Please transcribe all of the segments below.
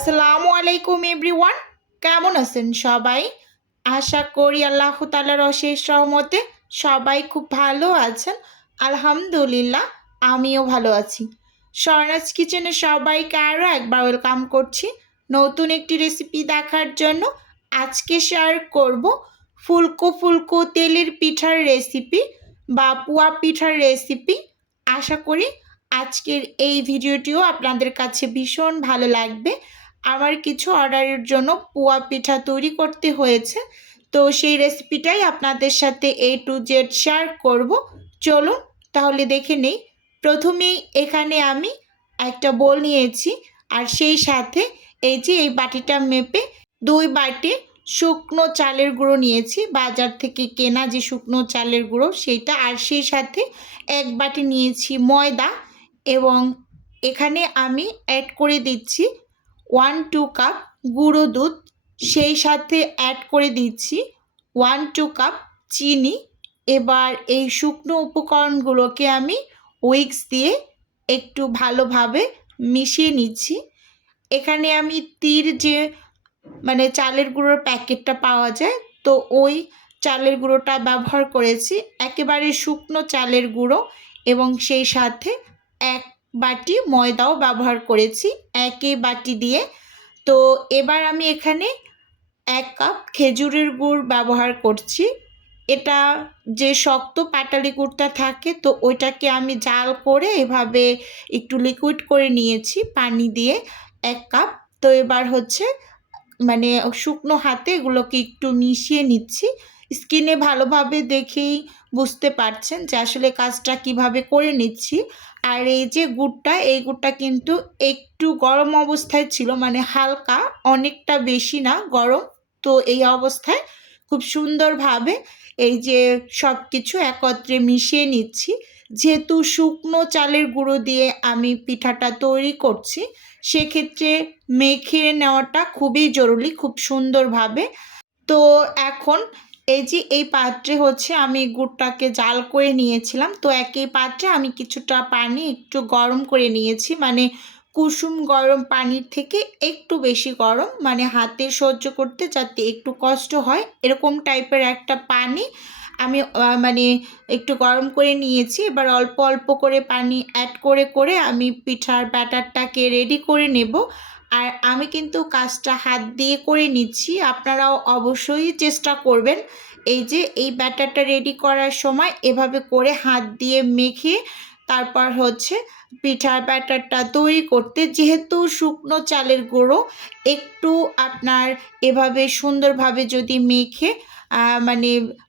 আসসালামু আলাইকুম এভরিওয়ান, কেমন আছেন সবাই? আশা করি আল্লাহ তাআলার অশেষ রহমতে সবাই খুব ভালো আছেন। আলহামদুলিল্লাহ, আমিও ভালো আছি। স্বর্ণাজ কিচেনে সবাইকে আরও একবার ওয়েলকাম করছি নতুন একটি রেসিপি দেখার জন্য। আজকে শেয়ার করব ফুলকো ফুলকো তেলের পিঠার রেসিপি বা পুয়া পিঠার রেসিপি। আশা করি আজকের এই ভিডিওটিও আপনাদের কাছে ভীষণ ভালো লাগবে। আমার কিছু অর্ডারের জন্য পুয়া পিঠা তৈরি করতে হয়েছে, তো সেই রেসিপিটাই আপনাদের সাথে A to Z শেয়ার করব। চলুন তাহলে দেখে নেই। প্রথমেই এখানে আমি একটা বোল নিয়েছি, আর সেই সাথে এই যে এই বাটিটা মেপে 2 বাটি শুকনো চালের গুঁড়ো নিয়েছি, বাজার থেকে কেনা যে শুকনো চালের গুঁড়ো সেইটা। আর সেই সাথে 1 বাটি নিয়েছি ময়দা, এবং এখানে আমি অ্যাড করে দিচ্ছি 1-2 কাপ গুঁড়ো দুধ। সেই সাথে অ্যাড করে দিচ্ছি 1-2 কাপ চিনি। এবার এই শুকনো উপকরণগুলোকে আমি উইক্স দিয়ে একটু ভালোভাবে মিশিয়ে নিচ্ছি। এখানে আমি তীর যে চালের গুঁড়োর প্যাকেটটা পাওয়া যায়, তো ওই চালের গুঁড়োটা ব্যবহার করেছি, একেবারে শুকনো চালের গুঁড়ো, এবং সেই সাথে 1 বাটি ময়দাও ব্যবহার করেছি একই বাটি দিয়ে। তো এবার আমি এখানে 1 কাপ খেজুরের গুড় ব্যবহার করছি। এটা যে শক্ত পাটালি গুড়টা থাকে, তো ওইটাকে আমি জাল করে এভাবে একটু লিকুইড করে নিয়েছি পানি দিয়ে 1 কাপ। তো এবার হচ্ছে শুকনো হাতে এগুলোকে একটু মিশিয়ে নিচ্ছি। স্কিনে ভালোভাবে দেখেই বুঝতে পারছেন যে আসলে কাজটা কিভাবে করে নিচ্ছি। আর এই যে গুড়টা, এই গুড়টা কিন্তু একটু গরম অবস্থায় ছিল, হালকা, অনেকটা বেশি না, গরম। তো এই অবস্থায় খুব সুন্দরভাবে এই যে সব কিছু একত্রে মিশিয়ে নিচ্ছি। যেহেতু শুকনো চালের গুঁড়ো দিয়ে আমি পিঠাটা তৈরি করছি, সেক্ষেত্রে মেখে নেওয়াটা খুবই জরুরি, খুব সুন্দরভাবে। তো এখন এই যে এই পাত্রে হচ্ছে আমি গুড়টাকে জাল করে নিয়েছিলাম, তো একই পাত্রে আমি কিছুটা পানি একটু গরম করে নিয়েছি, কুসুম গরম পানির থেকে একটু বেশি গরম, হাতে সহ্য করতে যাতে একটু কষ্ট হয় এরকম টাইপের একটা পানি আমি একটু গরম করে নিয়েছি। এবার অল্প অল্প করে পানি অ্যাড করে করে আমি পিঠার ব্যাটারটাকে রেডি করে নেব। আর আমি কিন্তু কাজটা হাত দিয়ে করে নিচ্ছি, আপনারাও অবশ্যই চেষ্টা করবেন এই যে এই ব্যাটারটা রেডি করার সময় এভাবে করে হাত দিয়ে মেখে তারপর হচ্ছে পিঠার ব্যাটারটা তৈরি করতে। যেহেতু শুকনো চালের গুঁড়ো, একটু আপনার এভাবে সুন্দরভাবে যদি মেখে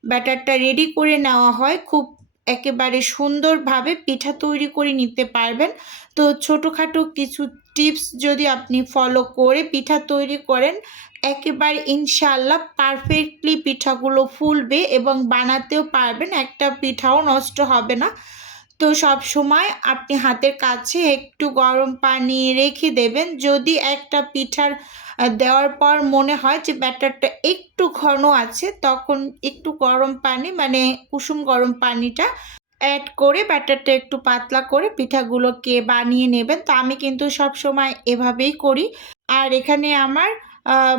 ব্যাটারটা রেডি করে নেওয়া হয়, খুব একেবারে সুন্দরভাবে পিঠা তৈরি করে নিতে পারবেন। তো ছোটোখাটো কিছু টিপস যদি আপনি ফলো করে পিঠা তৈরি করেন, একেবারে ইনশাআল্লাহ পারফেক্টলি পিঠাগুলো ফুলবে এবং বানাতেও পারবেন, একটা পিঠাও নষ্ট হবে না। তো সব সময় আপনি হাতের কাছে একটু গরম পানি রেখে দেবেন। যদি একটা পিঠার দেওয়ার পর মনে হয় যে ব্যাটারটা একটু ঘন আছে, তখন একটু গরম পানি কুসুম গরম পানিটা অ্যাড করে ব্যাটারটা একটু পাতলা করে পিঠাগুলোকে বানিয়ে নেবেন। তো আমি কিন্তু সব সময় এভাবেই করি। আর এখানে আমার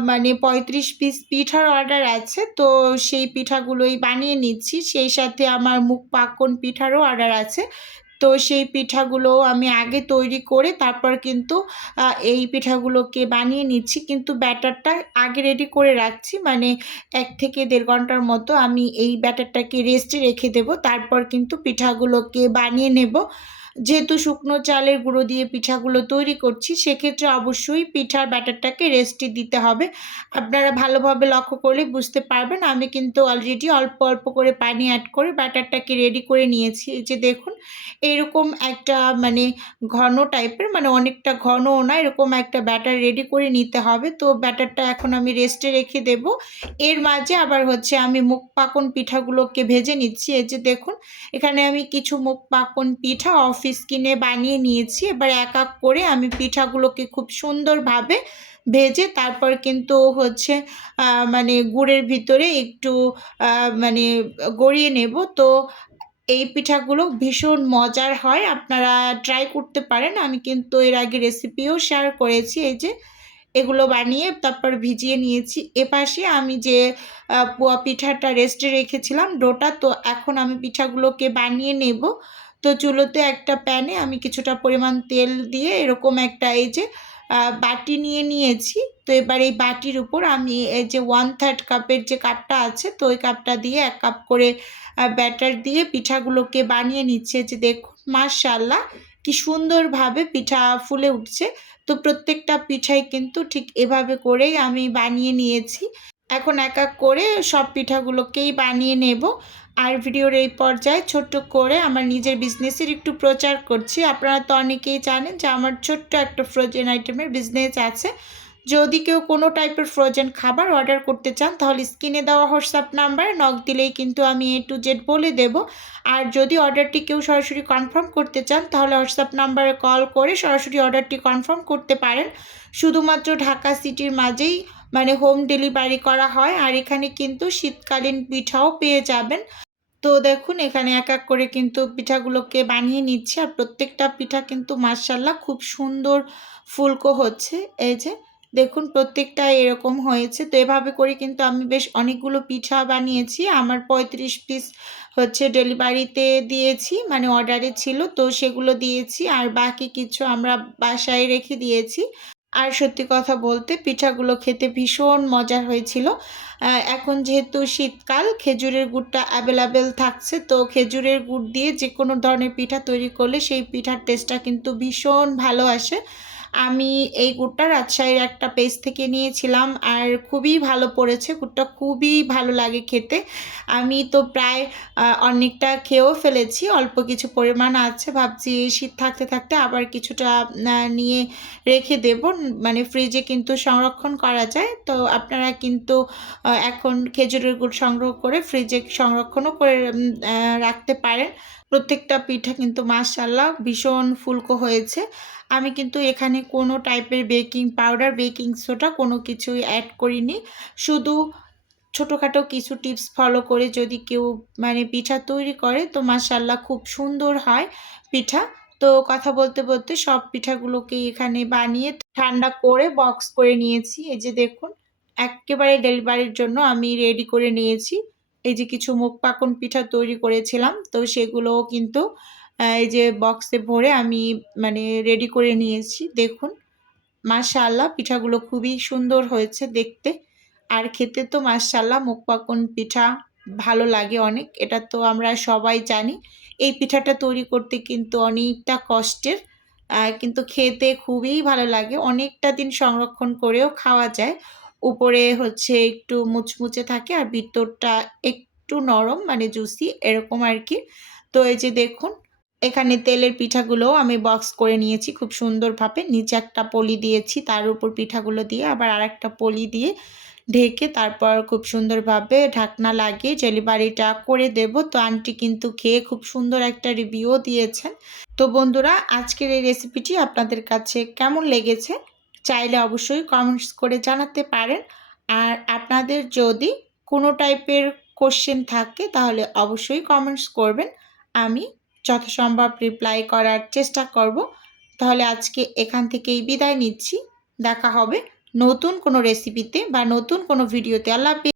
35 পিস পিঠার অর্ডার আছে, তো সেই পিঠাগুলোই বানিয়ে নিচ্ছি। সেই সাথে আমার মুখ পাকন পিঠারও অর্ডার আছে, তো সেই পিঠাগুলো আমি আগে তৈরি করে তারপর কিন্তু এই পিঠাগুলোকে বানিয়ে নিচ্ছি। কিন্তু ব্যাটারটা আগে রেডি করে রাখছি, 1 থেকে 1.5 ঘন্টার মতো আমি এই ব্যাটারটাকে রেস্টে রেখে দেব, তারপর কিন্তু পিঠাগুলোকে বানিয়ে নেব। যেহেতু শুকনো চালের গুঁড়ো দিয়ে পিঠাগুলো তৈরি করছি, সেক্ষেত্রে অবশ্যই পিঠার ব্যাটারটাকে রেস্টে দিতে হবে। আপনারা ভালোভাবে লক্ষ্য করলে বুঝতে পারবেন, আমি কিন্তু অলরেডি অল্প অল্প করে পানি অ্যাড করে ব্যাটারটাকে রেডি করে নিয়েছি। এই যে দেখুন, এরকম একটা ঘন টাইপের, অনেকটা ঘনও না, এরকম একটা ব্যাটার রেডি করে নিতে হবে। তো ব্যাটারটা এখন আমি রেস্টে রেখে দেব। এর মাঝে আবার হচ্ছে আমি মুখ পাকন পিঠাগুলোকে ভেজে নিচ্ছি। এই যে দেখুন, এখানে আমি কিছু মুখ পাকন পিঠা অফিস কিনে বানিয়ে নিয়েছি। এবার এক এক করে আমি পিঠাগুলোকে খুব সুন্দরভাবে ভেজে তারপর কিন্তু হচ্ছে গুড়ের ভিতরে একটু গড়িয়ে নেব। তো এই পিঠাগুলো ভীষণ মজার হয়, আপনারা ট্রাই করতে পারেন। আমি কিন্তু এর আগে রেসিপিও শেয়ার করেছি। এই যে এগুলো বানিয়ে তারপর ভিজিয়ে নিয়েছি। এপাশে আমি যে পোয়া পিঠাটা রেস্টে রেখেছিলাম ডোটা, তো এখন আমি পিঠাগুলোকে বানিয়ে নেব। তো চুলোতে একটা প্যানে আমি কিছুটা পরিমাণ তেল দিয়ে এরকম একটা এই যে বাটি নিয়ে নিয়েছি। তো এবার এই বাটির উপর আমি এই যে 1/3 কাপের যে কাপটা আছে, তো ওই কাপটা দিয়ে 1 কাপ করে ব্যাটার দিয়ে পিঠাগুলোকে বানিয়ে নিচ্ছে। যে দেখুন মাশাআল্লাহ কি সুন্দরভাবে পিঠা ফুলে উঠছে। তো প্রত্যেকটা পিঠাই কিন্তু ঠিক এভাবে করেই আমি বানিয়ে নিয়েছি। এখন এক এক করে সব পিঠাগুলোকেই বানিয়ে নেব। আর ভিডিওর এই পর্যায়ে ছোট্ট করে আমার নিজের বিজনেসের একটু প্রচার করছি। আপনারা তো অনেকেই জানেন যে আমার ছোট্ট একটা ফ্রোজেন আইটেমের বিজনেস আছে। যদি কেউ কোনো টাইপের ফ্রোজেন খাবার অর্ডার করতে চান তাহলে স্ক্রিনে দেওয়া হোয়াটসঅ্যাপ নাম্বারে নক দিলেই কিন্তু আমি A to Z বলে দেব। আর যদি অর্ডারটি কেউ সরাসরি কনফার্ম করতে চান তাহলে হোয়াটসঅ্যাপ নাম্বারে কল করে সরাসরি অর্ডারটি কনফার্ম করতে পারেন। শুধুমাত্র ঢাকা সিটির মাঝেই মানে হোম ডেলিভারি করা হয়। আর এখানে কিন্তু শীতকালীন পিঠাও পেয়ে যাবেন। তো দেখুন এখানে এক এক করে কিন্তু পিঠাগুলোকে বানিয়ে নিচ্ছি। আর প্রত্যেকটা পিঠা কিন্তু মাশাআল্লাহ খুব সুন্দর ফুলকো হচ্ছে। এই যে দেখুন প্রত্যেকটা এরকম হয়েছে। তো এভাবে করে কিন্তু আমি বেশ অনেকগুলো পিঠা বানিয়েছি। আমার 35 পিস হচ্ছে ডেলিভারিতে দিয়েছি, মানে অর্ডারে ছিল, তো সেগুলো দিয়েছি। আর বাকি কিছু আমরা বাসায় রেখে দিয়েছি। আর সত্যি কথা বলতে পিঠাগুলো খেতে ভীষণ মজার হয়েছিল। এখন যেহেতু শীতকাল খেজুরের গুড়টা অ্যাভেলেবেল থাকছে, তো খেজুরের গুড় দিয়ে যেকোনো ধরনের পিঠা তৈরি করলে সেই পিঠার টেস্টটা কিন্তু ভীষণ ভালো আসে। আমি এই গুড়টা রাজশাহীর একটা পেজ থেকে নিয়েছিলাম আর খুবই ভালো পড়েছে। গুড়টা খুবই ভালো লাগে খেতে। আমি তো প্রায় অনেকটা খেয়েও ফেলেছি। অল্প কিছু পরিমাণ আছে। ভাবছি শীত থাকতে থাকতে আবার কিছুটা নিয়ে রেখে দেব। মানে ফ্রিজে কিন্তু সংরক্ষণ করা যায়। তো আপনারা কিন্তু এখন খেজুরের গুড় সংগ্রহ করে ফ্রিজে সংরক্ষণও করে রাখতে পারেন। প্রত্যেকটা পিঠা কিন্তু মাশাআল্লাহ ভীষণ ফুলকো হয়েছে। আমি কিন্তু এখানে কোনো টাইপের বেকিং পাউডার, বেকিং সোডা কোনো কিছুই অ্যাড করিনি। শুধু ছোটোখাটো কিছু টিপস ফলো করে যদি কেউ মানে পিঠা তৈরি করে তো মাশাআল্লাহ খুব সুন্দর হয় পিঠা। তো কথা বলতে বলতে সব পিঠাগুলোকে এখানে বানিয়ে ঠান্ডা করে বক্স করে নিয়েছি। এই যে দেখুন এক্কেবারে ডেলিভারির জন্য আমি রেডি করে নিয়েছি। এই যে কিছু মুখ পাকন পিঠা তৈরি করেছিলাম, তো সেগুলোও কিন্তু এই যে বক্সে ভরে আমি মানে রেডি করে নিয়েছি। দেখুন মাশাআল্লাহ পিঠাগুলো খুবই সুন্দর হয়েছে দেখতে। আর খেতে তো মাশাআল্লাহ মুখ পাকন পিঠা ভালো লাগে অনেক। এটা তো আমরা সবাই জানি। এই পিঠাটা তৈরি করতে কিন্তু অনেকটা কষ্টের। কিন্তু খেতে খুবই ভালো লাগে। অনেকটা দিন সংরক্ষণ করেও খাওয়া যায়। উপরে হচ্ছে একটু মুচমুচে থাকে আর ভিতরটা একটু নরম মানে জুসি এরকম আরকি। তো এই যে দেখুন এখানে তেলের পিঠাগুলোও আমি বক্স করে নিয়েছি খুব সুন্দরভাবে। নিচে একটা পলি দিয়েছি, তার উপর পিঠাগুলো দিয়ে আবার আরেকটা পলি দিয়ে ঢেকে তারপর খুব সুন্দরভাবে ঢাকনা লাগিয়ে ডেলিভারিটা করে দেব। তো আন্টি কিন্তু খেয়ে খুব সুন্দর একটা রিভিউও দিয়েছেন। তো বন্ধুরা আজকের এই রেসিপিটি আপনাদের কাছে কেমন লেগেছে চাইলে অবশ্যই কমেন্টস করে জানাতে পারেন। আর আপনাদের যদি কোনো টাইপের কোশ্চেন থাকে তাহলে অবশ্যই কমেন্টস করবেন। আমি যথাসম্ভব রিপ্লাই করার চেষ্টা করব। তাহলে আজকে এখান থেকেই বিদায় নিচ্ছি। দেখা হবে নতুন কোনো রেসিপিতে বা নতুন কোনো ভিডিওতে। আল্লাহ হাফেজ।